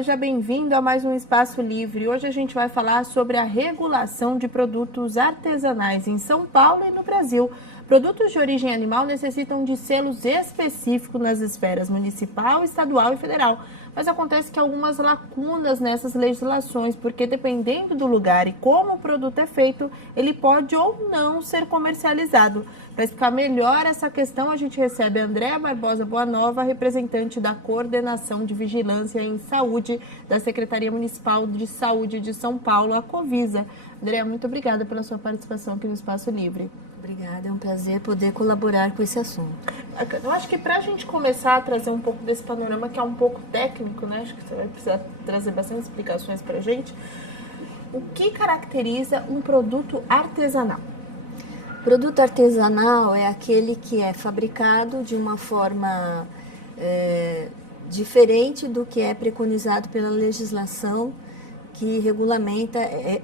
seja bem-vindo a mais um Espaço Livre. Hoje a gente vai falar sobre a regulação de produtos artesanais em São Paulo e no Brasil. Produtos de origem animal necessitam de selos específicos nas esferas municipal, estadual e federal. Mas acontece que há algumas lacunas nessas legislações, porque dependendo do lugar e como o produto é feito, ele pode ou não ser comercializado. Para explicar melhor essa questão, a gente recebe a Andréa Barbosa Boanova, representante da Coordenação de Vigilância em Saúde da Secretaria Municipal de Saúde de São Paulo, a Covisa. Andréa, muito obrigada pela sua participação aqui no Espaço Livre. Obrigada, é um prazer poder colaborar com esse assunto. Eu acho que para a gente começar a trazer um pouco desse panorama que é um pouco técnico, né? Acho que você vai precisar trazer bastante explicações para a gente. O que caracteriza um produto artesanal? Produto artesanal é aquele que é fabricado de uma forma diferente do que é preconizado pela legislação que regulamenta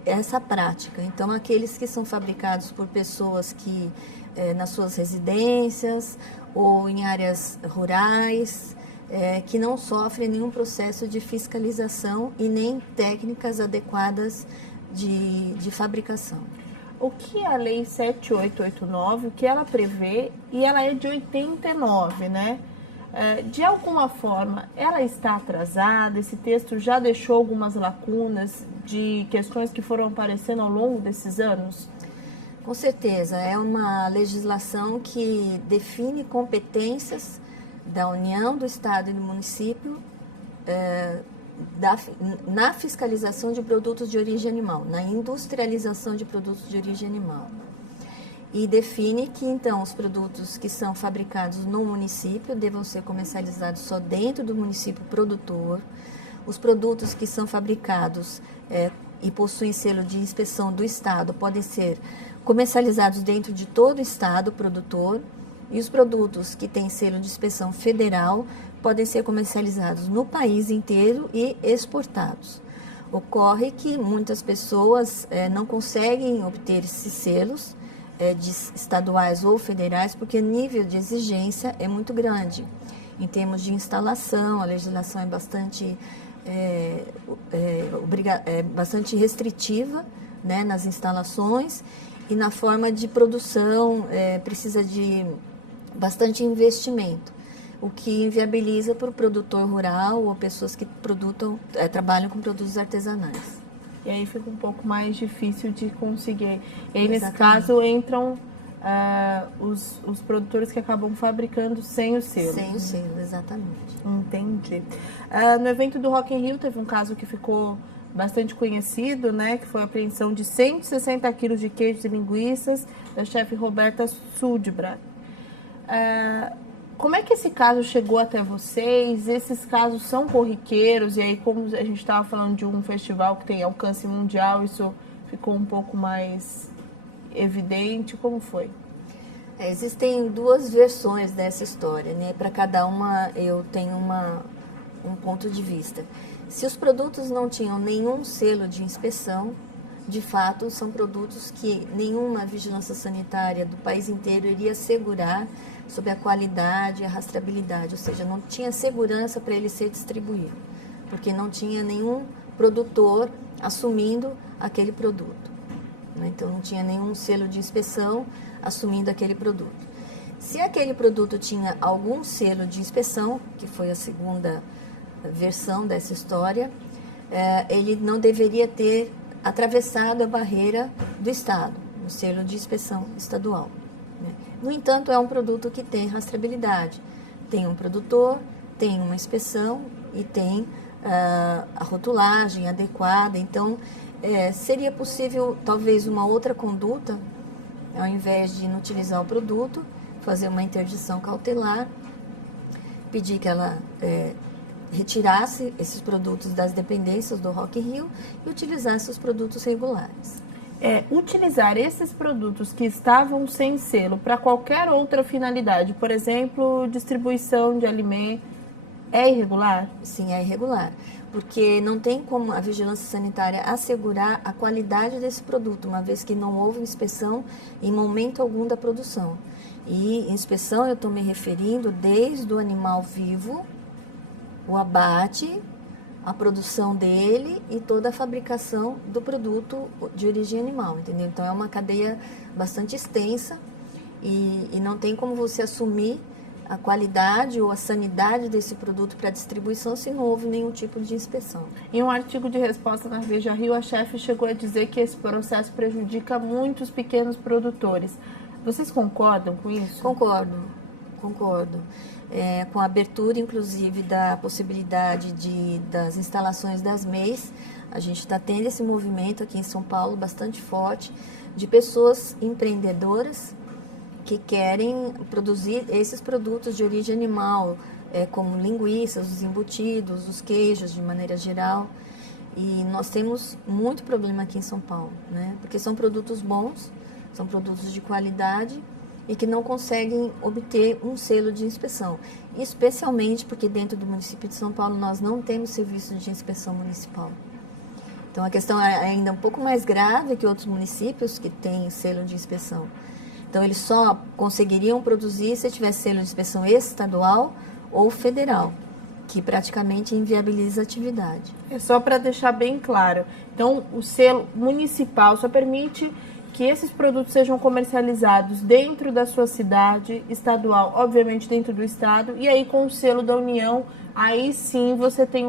essa prática. Então, aqueles que são fabricados por pessoas que, nas suas residências ou em áreas rurais, que não sofrem nenhum processo de fiscalização e nem técnicas adequadas de fabricação. O que é a Lei 7889, o que ela prevê, e ela é de 89, né? De alguma forma, ela está atrasada? Esse texto já deixou algumas lacunas de questões que foram aparecendo ao longo desses anos? Com certeza, é uma legislação que define competências da União, do Estado e do município na fiscalização de produtos de origem animal, na industrialização de produtos de origem animal. E define que, então, os produtos que são fabricados no município devam ser comercializados só dentro do município produtor. Os produtos que são fabricados e possuem selo de inspeção do Estado podem ser comercializados dentro de todo o Estado produtor. E os produtos que têm selo de inspeção federal podem ser comercializados no país inteiro e exportados. Ocorre que muitas pessoas não conseguem obter esses selos, estaduais ou federais, porque o nível de exigência é muito grande. Em termos de instalação, a legislação é bastante restritiva, né, nas instalações, e na forma de produção precisa de bastante investimento, o que inviabiliza para o produtor rural ou pessoas que trabalham com produtos artesanais. E aí fica um pouco mais difícil de conseguir. E aí, Exatamente. Nesse caso, entram os produtores que acabam fabricando sem o selo. Sem o selo, exatamente. Entendi. No evento do Rock in Rio, teve um caso que ficou bastante conhecido, né? Que foi a apreensão de 160 quilos de queijos e linguiças da chefe Roberta Sudbra. Como é que esse caso chegou até vocês? Esses casos são corriqueiros? E aí, como a gente estava falando de um festival que tem alcance mundial, isso ficou um pouco mais evidente? Como foi? Existem duas versões dessa história, né? Para cada uma eu tenho um ponto de vista. Se os produtos não tinham nenhum selo de inspeção, de fato, são produtos que nenhuma vigilância sanitária do país inteiro iria assegurar sobre a qualidade e a rastreabilidade, ou seja, não tinha segurança para ele ser distribuído, porque não tinha nenhum produtor assumindo aquele produto, né? Então, não tinha nenhum selo de inspeção assumindo aquele produto. Se aquele produto tinha algum selo de inspeção, que foi a segunda versão dessa história, ele não deveria ter atravessado a barreira do Estado, o selo de inspeção estadual, né? No entanto, é um produto que tem rastreabilidade. Tem um produtor, tem uma inspeção e tem a rotulagem adequada. Então, seria possível, talvez, uma outra conduta, ao invés de inutilizar o produto, fazer uma interdição cautelar, pedir que ela retirasse esses produtos das dependências do Rock in Rio e utilizasse os produtos regulares. Utilizar esses produtos que estavam sem selo para qualquer outra finalidade, por exemplo, distribuição de alimento, é irregular? Sim, é irregular, porque não tem como a vigilância sanitária assegurar a qualidade desse produto, uma vez que não houve inspeção em momento algum da produção. E inspeção eu estou me referindo desde o animal vivo, o abate, a produção dele e toda a fabricação do produto de origem animal, entendeu? Então é uma cadeia bastante extensa e não tem como você assumir a qualidade ou a sanidade desse produto para distribuição se não houve nenhum tipo de inspeção. Em um artigo de resposta na Veja Rio, a chefe chegou a dizer que esse processo prejudica muito os pequenos produtores. Vocês concordam com isso? Concordo. Com a abertura, inclusive, da possibilidade das instalações das MEIs, a gente está tendo esse movimento aqui em São Paulo bastante forte de pessoas empreendedoras que querem produzir esses produtos de origem animal, como linguiças, os embutidos, os queijos de maneira geral. E nós temos muito problema aqui em São Paulo, né? Porque são produtos bons, são produtos de qualidade e que não conseguem obter um selo de inspeção. Especialmente porque dentro do município de São Paulo nós não temos serviço de inspeção municipal. Então a questão é ainda um pouco mais grave que outros municípios que têm selo de inspeção. Então, eles só conseguiriam produzir se tivesse selo de inspeção estadual ou federal, que praticamente inviabiliza a atividade. É só para deixar bem claro. Então, o selo municipal só permite que esses produtos sejam comercializados dentro da sua cidade, estadual, obviamente dentro do estado, e aí com o selo da União, aí sim você tem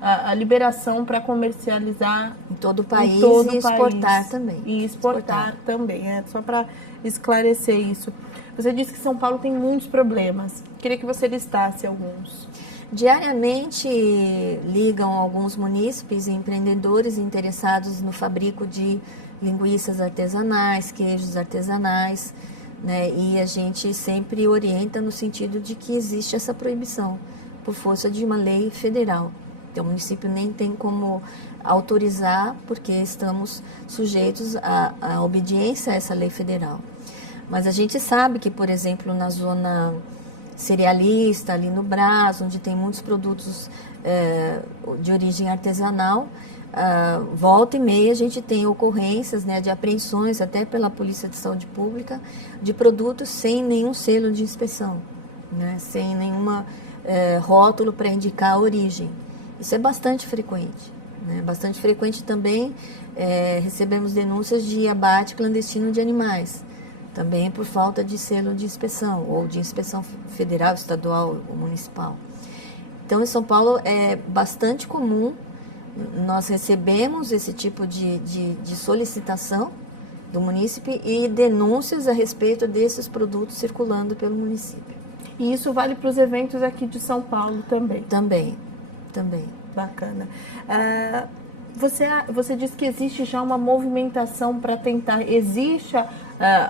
a liberação para comercializar em todo o país e exportar também. E exportar também, só para esclarecer isso. Você disse que São Paulo tem muitos problemas. Queria que você listasse alguns. Diariamente ligam alguns munícipes e empreendedores interessados no fabrico de linguiças artesanais, queijos artesanais, né? E a gente sempre orienta no sentido de que existe essa proibição por força de uma lei federal. Então, o município nem tem como autorizar, porque estamos sujeitos à obediência a essa lei federal. Mas a gente sabe que, por exemplo, na zona cerealista, ali no Brás, onde tem muitos produtos de origem artesanal, volta e meia a gente tem ocorrências, né, de apreensões, até pela Polícia de Saúde Pública, de produtos sem nenhum selo de inspeção, né, sem nenhuma rótulo para indicar a origem. Isso é bastante frequente, né? Bastante frequente também recebemos denúncias de abate clandestino de animais, também por falta de selo de inspeção, ou de inspeção federal, estadual ou municipal. Então, em São Paulo é bastante comum, nós recebemos esse tipo de solicitação do munícipe e denúncias a respeito desses produtos circulando pelo município. E isso vale para os eventos aqui de São Paulo também? Também. Bacana. Você disse que existe já uma movimentação para tentar. Existe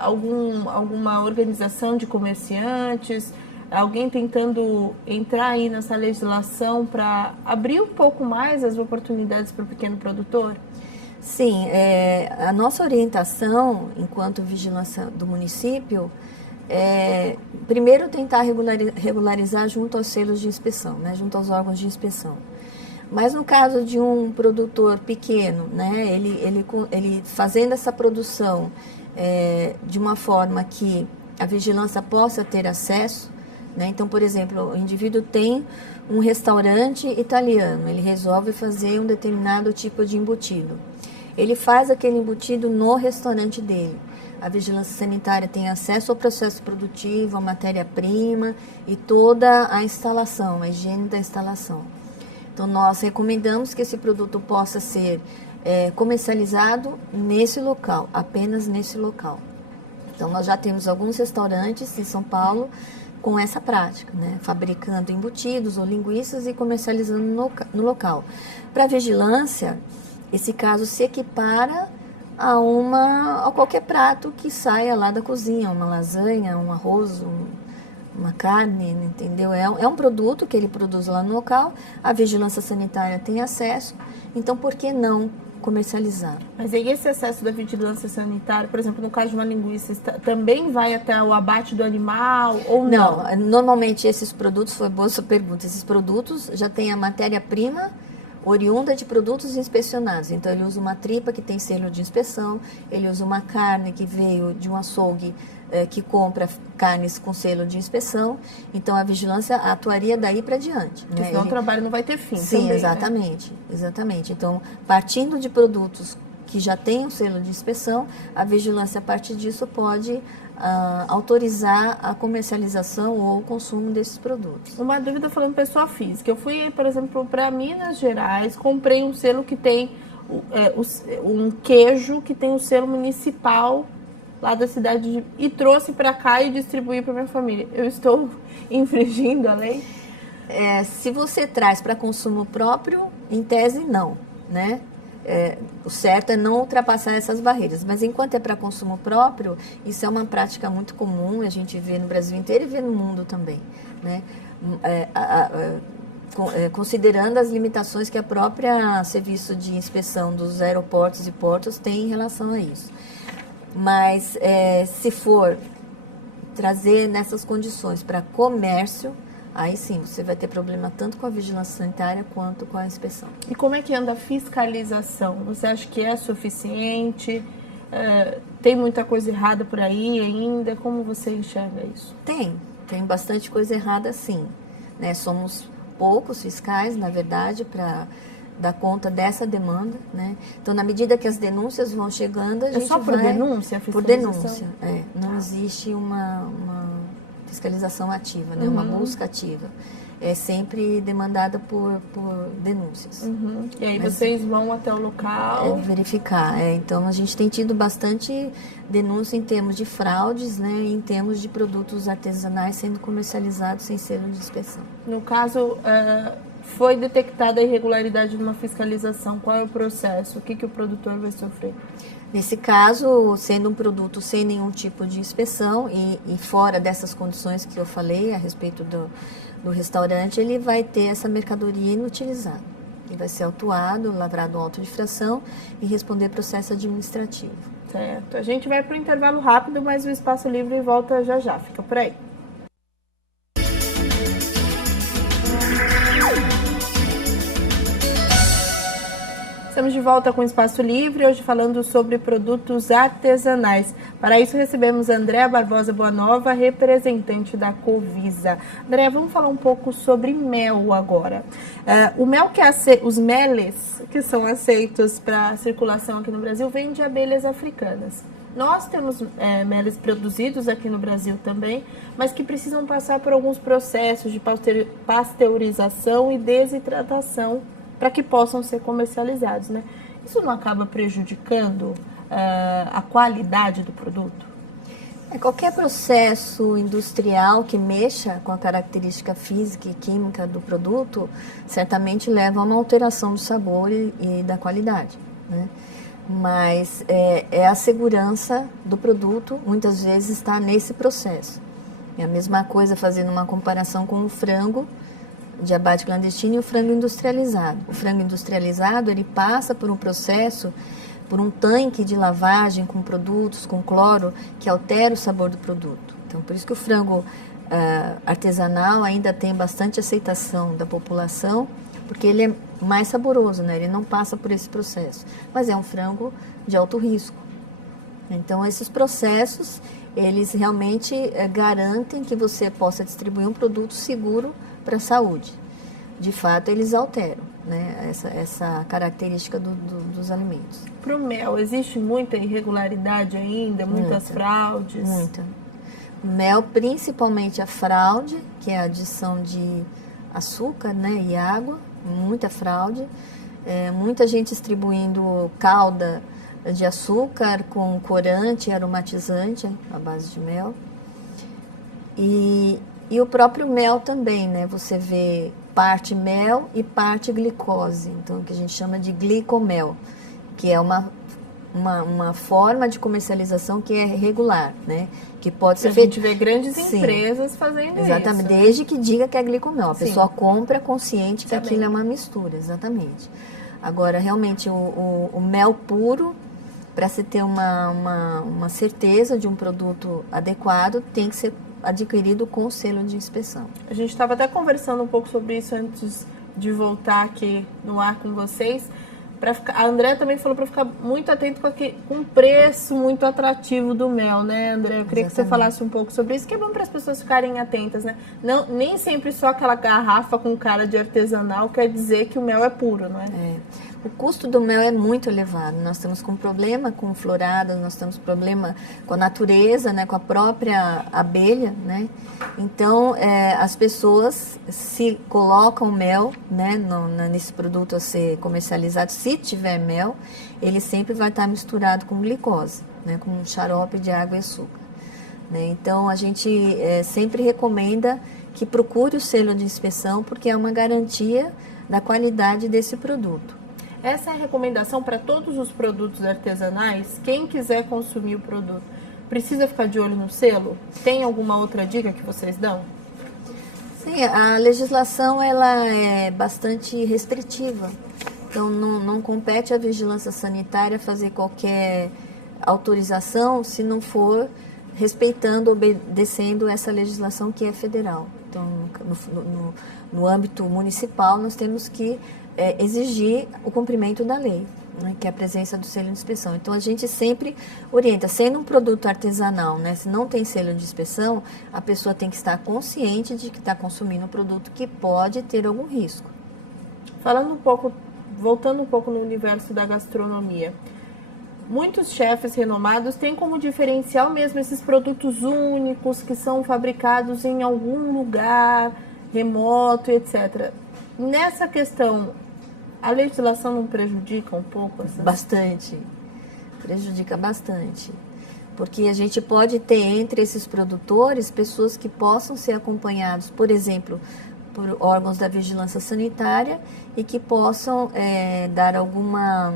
alguma organização de comerciantes, alguém tentando entrar aí nessa legislação para abrir um pouco mais as oportunidades para o pequeno produtor? Sim, a nossa orientação, enquanto vigilância do município, primeiro tentar regularizar junto aos selos de inspeção, né, junto aos órgãos de inspeção. Mas no caso de um produtor pequeno, né, ele fazendo essa produção de uma forma que a vigilância possa ter acesso, né, então, por exemplo, o indivíduo tem um restaurante italiano, ele resolve fazer um determinado tipo de embutido. Ele faz aquele embutido no restaurante dele. A vigilância sanitária tem acesso ao processo produtivo, à matéria-prima e toda a instalação, a higiene da instalação. Então, nós recomendamos que esse produto possa ser comercializado nesse local, apenas nesse local. Então, nós já temos alguns restaurantes em São Paulo com essa prática, né? Fabricando embutidos ou linguiças e comercializando no local. Para a vigilância, esse caso se equipara a qualquer prato que saia lá da cozinha, uma lasanha, um arroz, uma carne, entendeu? É um produto que ele produz lá no local, a vigilância sanitária tem acesso, então por que não comercializar? Mas aí esse acesso da vigilância sanitária, por exemplo, no caso de uma linguiça, também vai até o abate do animal ou não? Não, normalmente esses produtos, foi boa sua pergunta, esses produtos já têm a matéria-prima oriunda de produtos inspecionados. Então, ele usa uma tripa que tem selo de inspeção, ele usa uma carne que veio de um açougue que compra carnes com selo de inspeção. Então, a vigilância atuaria daí para diante. Porque senão o trabalho não vai ter fim. Sim, também, exatamente, né? Exatamente. Então, partindo de produtos que já têm um selo de inspeção, a vigilância, a partir disso, pode autorizar a comercialização ou o consumo desses produtos. Uma dúvida falando pessoa física. Eu fui, por exemplo, para Minas Gerais, comprei um selo que tem um queijo que tem o selo municipal lá da cidade e trouxe para cá e distribuí para minha família. Eu estou infringindo a lei? Se você traz para consumo próprio, em tese não, né? O certo é não ultrapassar essas barreiras, mas enquanto é para consumo próprio, isso é uma prática muito comum, a gente vê no Brasil inteiro e vê no mundo também, né? Considerando as limitações que a própria serviço de inspeção dos aeroportos e portos tem em relação a isso. Mas se for trazer nessas condições para comércio, aí sim, você vai ter problema tanto com a vigilância sanitária quanto com a inspeção. E como é que anda a fiscalização? Você acha que é suficiente? Tem muita coisa errada por aí ainda? Como você enxerga isso? Tem bastante coisa errada sim. Né? Somos poucos fiscais, na verdade, para dar conta dessa demanda. Né? Então, na medida que as denúncias vão chegando, a gente vai... É só por denúncia a fiscalização? Por denúncia, não existe uma fiscalização ativa, né? Uma busca ativa. É sempre demandada por denúncias. Uhum. E aí vocês vão até o local? Verificar. Então, a gente tem tido bastante denúncia em termos de fraudes, né? Em termos de produtos artesanais sendo comercializados sem selo de inspeção. No caso, foi detectada a irregularidade numa fiscalização. Qual é o processo? O que o produtor vai sofrer? Nesse caso, sendo um produto sem nenhum tipo de inspeção e fora dessas condições que eu falei a respeito do restaurante, ele vai ter essa mercadoria inutilizada. Ele vai ser autuado, lavrado auto de infração e responder processo administrativo. Certo. A gente vai para o intervalo rápido, mas o Espaço Livre volta já já. Fica por aí. Estamos de volta com o Espaço Livre, hoje falando sobre produtos artesanais. Para isso recebemos Andréa Barbosa Boanova, representante da Covisa. Andréa, vamos falar um pouco sobre mel agora. O mel os meles que são aceitos para circulação aqui no Brasil vêm de abelhas africanas. Nós temos meles produzidos aqui no Brasil também, mas que precisam passar por alguns processos de pasteurização e desidratação para que possam ser comercializados, né? Isso não acaba prejudicando a qualidade do produto? Qualquer processo industrial que mexa com a característica física e química do produto, certamente leva a uma alteração do sabor e da qualidade, né? Mas a segurança do produto, muitas vezes, está nesse processo. É a mesma coisa fazendo uma comparação com o frango de abate clandestino e o frango industrializado. O frango industrializado, ele passa por um processo, por um tanque de lavagem com produtos, com cloro, que altera o sabor do produto. Então, por isso que o frango artesanal ainda tem bastante aceitação da população, porque ele é mais saboroso, né? Ele não passa por esse processo. Mas é um frango de alto risco. Então, esses processos, eles realmente garantem que você possa distribuir um produto seguro para a saúde. De fato, eles alteram, né, essa característica dos alimentos. Para o mel, existe muita irregularidade ainda, muitas fraudes? Muita. O mel, principalmente a fraude, que é a adição de açúcar, né, e água, muita fraude. Muita gente distribuindo calda de açúcar com corante e aromatizante à base de mel. E o próprio mel também, né? Você vê parte mel e parte glicose, então que a gente chama de glicomel, que é uma forma de comercialização que é regular, né? Que pode ser feita. A gente vê grandes empresas fazendo isso. Exatamente, desde que diga que é glicomel. A pessoa compra consciente que aquilo é uma mistura, exatamente. Agora, realmente, o mel puro, para se ter uma certeza de um produto adequado, tem que ser adquirido com selo de inspeção. A gente estava até conversando um pouco sobre isso antes de voltar aqui no ar com vocês. A André também falou para ficar muito atento com o preço muito atrativo do mel, né, André? Eu queria que você falasse um pouco sobre isso, que é bom para as pessoas ficarem atentas, né? Não, nem sempre só aquela garrafa com cara de artesanal quer dizer que o mel é puro, não é? O custo do mel é muito elevado. Nós estamos com problema com floradas, nós temos problema com a natureza, né, com a própria abelha, né? Então, as pessoas se colocam mel, né, nesse produto a ser comercializado, se tiver mel, ele sempre vai estar misturado com glicose, né, com um xarope de água e açúcar, né? Então, a gente sempre recomenda que procure o selo de inspeção, porque é uma garantia da qualidade desse produto. Essa é a recomendação para todos os produtos artesanais. Quem quiser consumir o produto, precisa ficar de olho no selo? Tem alguma outra dica que vocês dão? Sim, a legislação ela é bastante restritiva. Então, não compete à vigilância sanitária fazer qualquer autorização se não for respeitando, obedecendo essa legislação que é federal. Então, no âmbito municipal, nós temos que exigir o cumprimento da lei, né, que é a presença do selo de inspeção. Então, a gente sempre orienta, sendo um produto artesanal, né, se não tem selo de inspeção, a pessoa tem que estar consciente de que está consumindo um produto que pode ter algum risco. Voltando um pouco no universo da gastronomia, muitos chefes renomados têm como diferencial mesmo esses produtos únicos que são fabricados em algum lugar remoto, etc. Nessa questão, a legislação não prejudica um pouco? Bastante. Prejudica bastante. Porque a gente pode ter entre esses produtores pessoas que possam ser acompanhados, por exemplo, por órgãos da vigilância sanitária e que possam dar alguma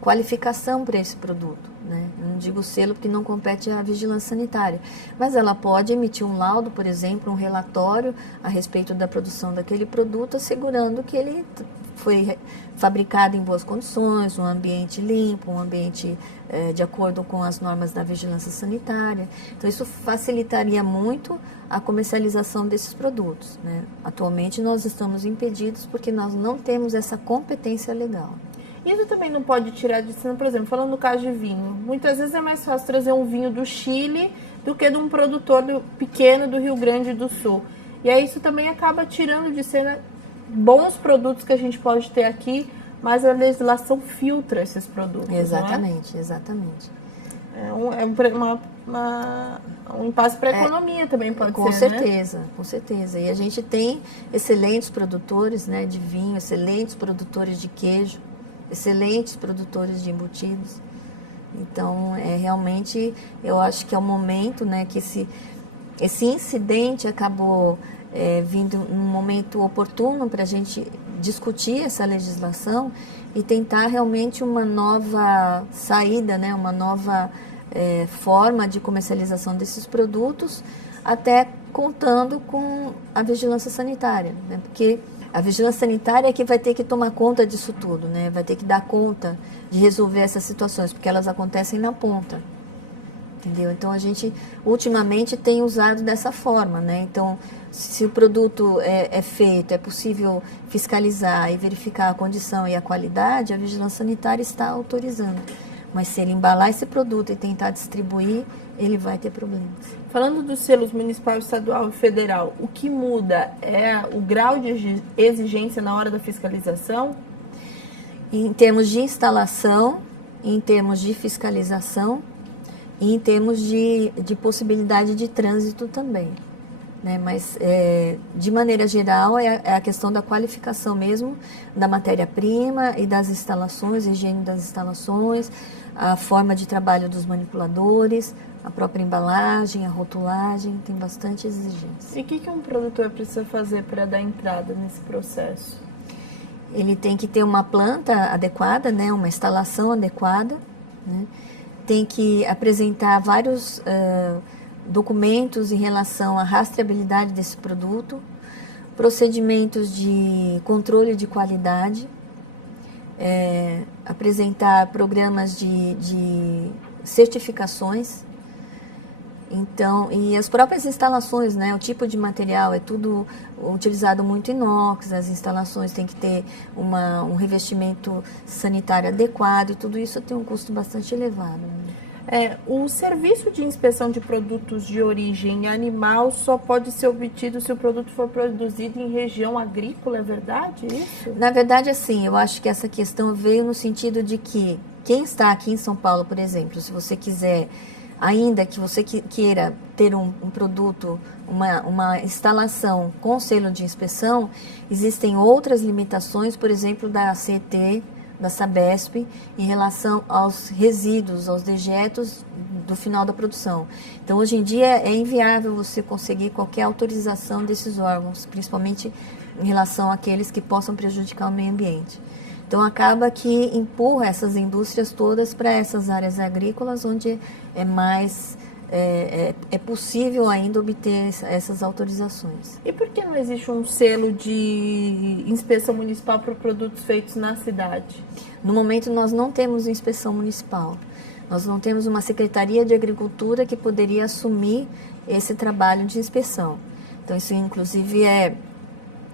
qualificação para esse produto, né? Eu não digo selo porque não compete à vigilância sanitária, mas ela pode emitir um laudo, por exemplo, um relatório a respeito da produção daquele produto, assegurando que ele foi fabricado em boas condições, um ambiente limpo, um ambiente de acordo com as normas da vigilância sanitária. Então, isso facilitaria muito a comercialização desses produtos, né? Atualmente, nós estamos impedidos porque nós não temos essa competência legal. Isso também não pode tirar de cena, por exemplo, falando no caso de vinho. Muitas vezes é mais fácil trazer um vinho do Chile do que de um produtor pequeno do Rio Grande do Sul. E aí isso também acaba tirando de cena bons produtos que a gente pode ter aqui, mas a legislação filtra esses produtos. Exatamente, não é? Exatamente. Um impasse para a economia também pode com ser, certeza, né? Com certeza. E a gente tem excelentes produtores, né, de vinho, excelentes produtores de queijo, excelentes produtores de embutidos. Então, realmente, eu acho que é o momento, né, que esse incidente acabou vindo num momento oportuno para a gente discutir essa legislação e tentar realmente uma nova saída, né, uma nova forma de comercialização desses produtos, até contando com a vigilância sanitária, né, porque a vigilância sanitária é que vai ter que tomar conta disso tudo, né? Vai ter que dar conta de resolver essas situações, porque elas acontecem na ponta, entendeu? Então, a gente, ultimamente, tem usado dessa forma, né? Então, se o produto é feito, é possível fiscalizar e verificar a condição e a qualidade, a vigilância sanitária está autorizando. Mas se ele embalar esse produto e tentar distribuir, ele vai ter problemas. Falando dos selos municipal, estadual e federal, o que muda é o grau de exigência na hora da fiscalização? Em termos de instalação, em termos de fiscalização e em termos de possibilidade de trânsito também, né? Mas, de maneira geral, é a questão da qualificação mesmo da matéria-prima e das instalações, a higiene das instalações, a forma de trabalho dos manipuladores, a própria embalagem, a rotulagem, tem bastante exigência. E o que um produtor precisa fazer para dar entrada nesse processo? Ele tem que ter uma planta adequada, né, uma instalação adequada, né, tem que apresentar vários documentos em relação à rastreabilidade desse produto, procedimentos de controle de qualidade, apresentar programas de certificações, Então, e as próprias instalações, né, o tipo de material é tudo utilizado muito inox, as instalações têm que ter um revestimento sanitário adequado, e tudo isso tem um custo bastante elevado. O serviço de inspeção de produtos de origem animal só pode ser obtido se o produto for produzido em região agrícola, é verdade isso? Na verdade, assim, eu acho que essa questão veio no sentido de que quem está aqui em São Paulo, por exemplo, se você quiser, ainda que você queira ter um produto, uma instalação com selo de inspeção, existem outras limitações, por exemplo, da CET, da Sabesp, em relação aos resíduos, aos dejetos do final da produção. Então, hoje em dia, é inviável você conseguir qualquer autorização desses órgãos, principalmente em relação àqueles que possam prejudicar o meio ambiente. Então, acaba que empurra essas indústrias todas para essas áreas agrícolas, onde é mais possível ainda obter essas autorizações. E por que não existe um selo de inspeção municipal para produtos feitos na cidade? No momento, nós não temos inspeção municipal. Nós não temos uma Secretaria de Agricultura que poderia assumir esse trabalho de inspeção. Então, isso, inclusive, é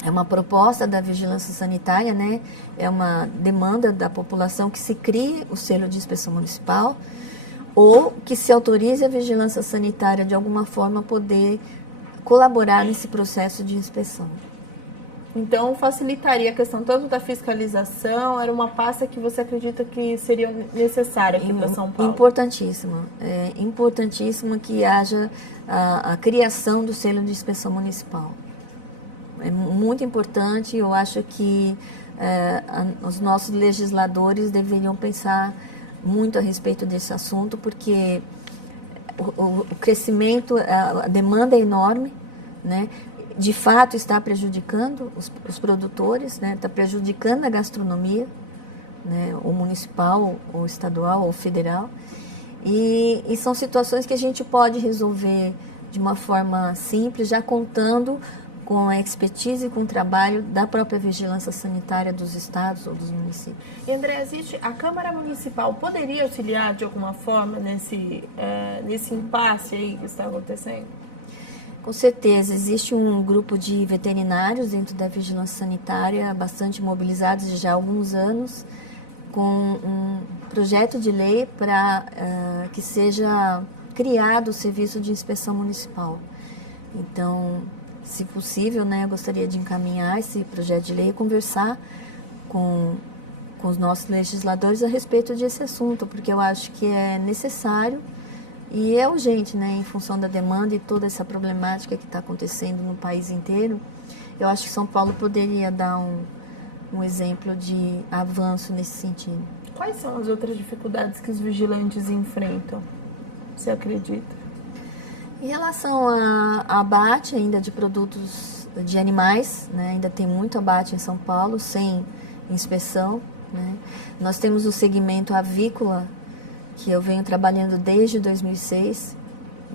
uma proposta da Vigilância Sanitária, né? É uma demanda da população que se crie o selo de inspeção municipal, ou que se autorize a Vigilância Sanitária de alguma forma poder colaborar nesse processo de inspeção. Então, facilitaria a questão tanto da fiscalização, era uma pasta que você acredita que seria necessária aqui para São Paulo? Importantíssimo. É importantíssimo que haja a criação do selo de inspeção municipal. É muito importante, eu acho que os nossos legisladores deveriam pensar muito a respeito desse assunto, porque o crescimento, a demanda é enorme, né? De fato está prejudicando os produtores, né? Está prejudicando a gastronomia, né? Ou municipal, ou estadual, ou federal, e são situações que a gente pode resolver de uma forma simples, já contando com a expertise e com o trabalho da própria vigilância sanitária dos estados ou dos municípios. E, André, a Câmara Municipal poderia auxiliar de alguma forma nesse impasse aí que está acontecendo? Com certeza, existe um grupo de veterinários dentro da vigilância sanitária bastante mobilizados já há alguns anos, com um projeto de lei para que seja criado o serviço de inspeção municipal. Então, se possível, né, eu gostaria de encaminhar esse projeto de lei e conversar com os nossos legisladores a respeito desse assunto, porque eu acho que é necessário e é urgente, né, em função da demanda e toda essa problemática que está acontecendo no país inteiro. Eu acho que São Paulo poderia dar um exemplo de avanço nesse sentido. Quais são as outras dificuldades que os vigilantes enfrentam, você acredita? Em relação a abate ainda de produtos de animais, né, ainda tem muito abate em São Paulo, sem inspeção, né? Nós temos o segmento avícola, que eu venho trabalhando desde 2006.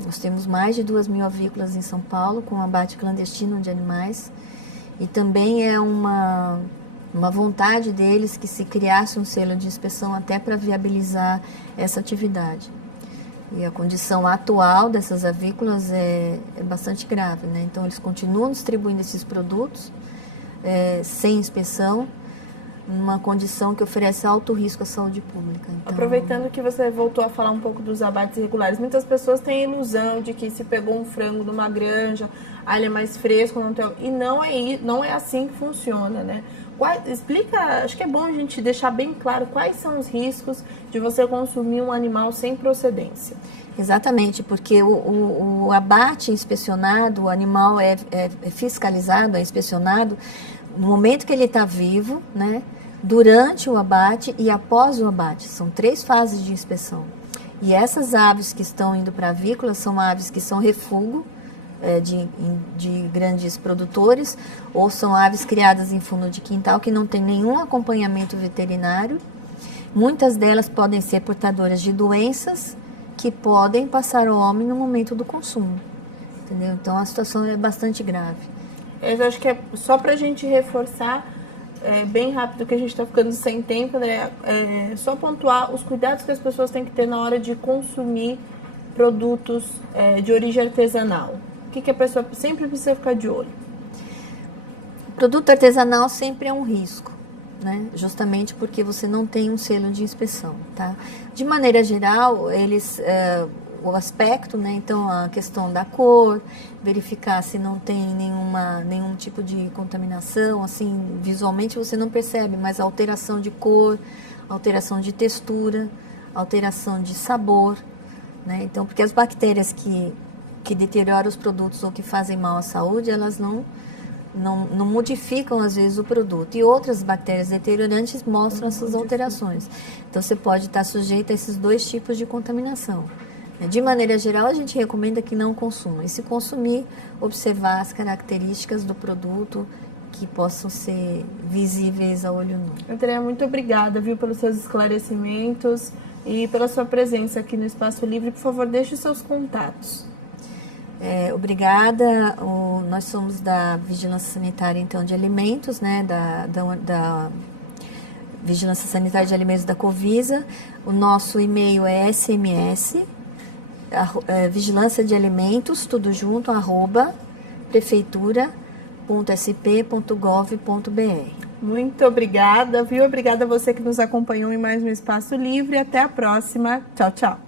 Nós temos mais de 2.000 avícolas em São Paulo, com abate clandestino de animais. E também é uma vontade deles que se criasse um selo de inspeção até para viabilizar essa atividade. E a condição atual dessas avícolas é bastante grave, né? Então, eles continuam distribuindo esses produtos sem inspeção, numa condição que oferece alto risco à saúde pública. Então, aproveitando que você voltou a falar um pouco dos abates irregulares, muitas pessoas têm a ilusão de que se pegou um frango numa granja, ele é mais fresco, e não é assim que funciona, né? Explica, acho que é bom a gente deixar bem claro quais são os riscos de você consumir um animal sem procedência. Exatamente, porque o abate inspecionado, o animal é fiscalizado, é inspecionado no momento que ele está vivo, né? Durante o abate e após o abate. São 3 fases de inspeção. E essas aves que estão indo para a avícola são aves que são refúgio de grandes produtores, ou são aves criadas em fundo de quintal que não tem nenhum acompanhamento veterinário. Muitas delas podem ser portadoras de doenças que podem passar ao homem no momento do consumo. Entendeu? Então a situação é bastante grave. Eu acho que é só para a gente reforçar, bem rápido, que a gente está ficando sem tempo, né? Só pontuar os cuidados que as pessoas têm que ter na hora de consumir produtos de origem artesanal? O que a pessoa sempre precisa ficar de olho? Produto artesanal sempre é um risco, né? Justamente porque você não tem um selo de inspeção, tá? De maneira geral, o aspecto, né? Então, a questão da cor, verificar se não tem nenhum tipo de contaminação, assim, visualmente você não percebe, mas a alteração de cor, alteração de textura, alteração de sabor, né? Então, porque as bactérias que deterioram os produtos ou que fazem mal à saúde, elas não modificam, às vezes, o produto. E outras bactérias deteriorantes mostram essas alterações. Então, você pode estar sujeito a esses dois tipos de contaminação. De maneira geral, a gente recomenda que não consuma. E se consumir, observar as características do produto que possam ser visíveis a olho nu. Andréa, muito obrigada, viu, pelos seus esclarecimentos e pela sua presença aqui no Espaço Livre. Por favor, deixe os seus contatos. Obrigada. Nós somos da Vigilância Sanitária, então, de Alimentos, né, da Vigilância Sanitária de Alimentos da Covisa. O nosso e-mail é sms, vigilância de alimentos, tudo junto, @prefeitura.sp.gov.br. Muito obrigada, viu? Obrigada a você que nos acompanhou em mais um Espaço Livre. Até a próxima. Tchau, tchau.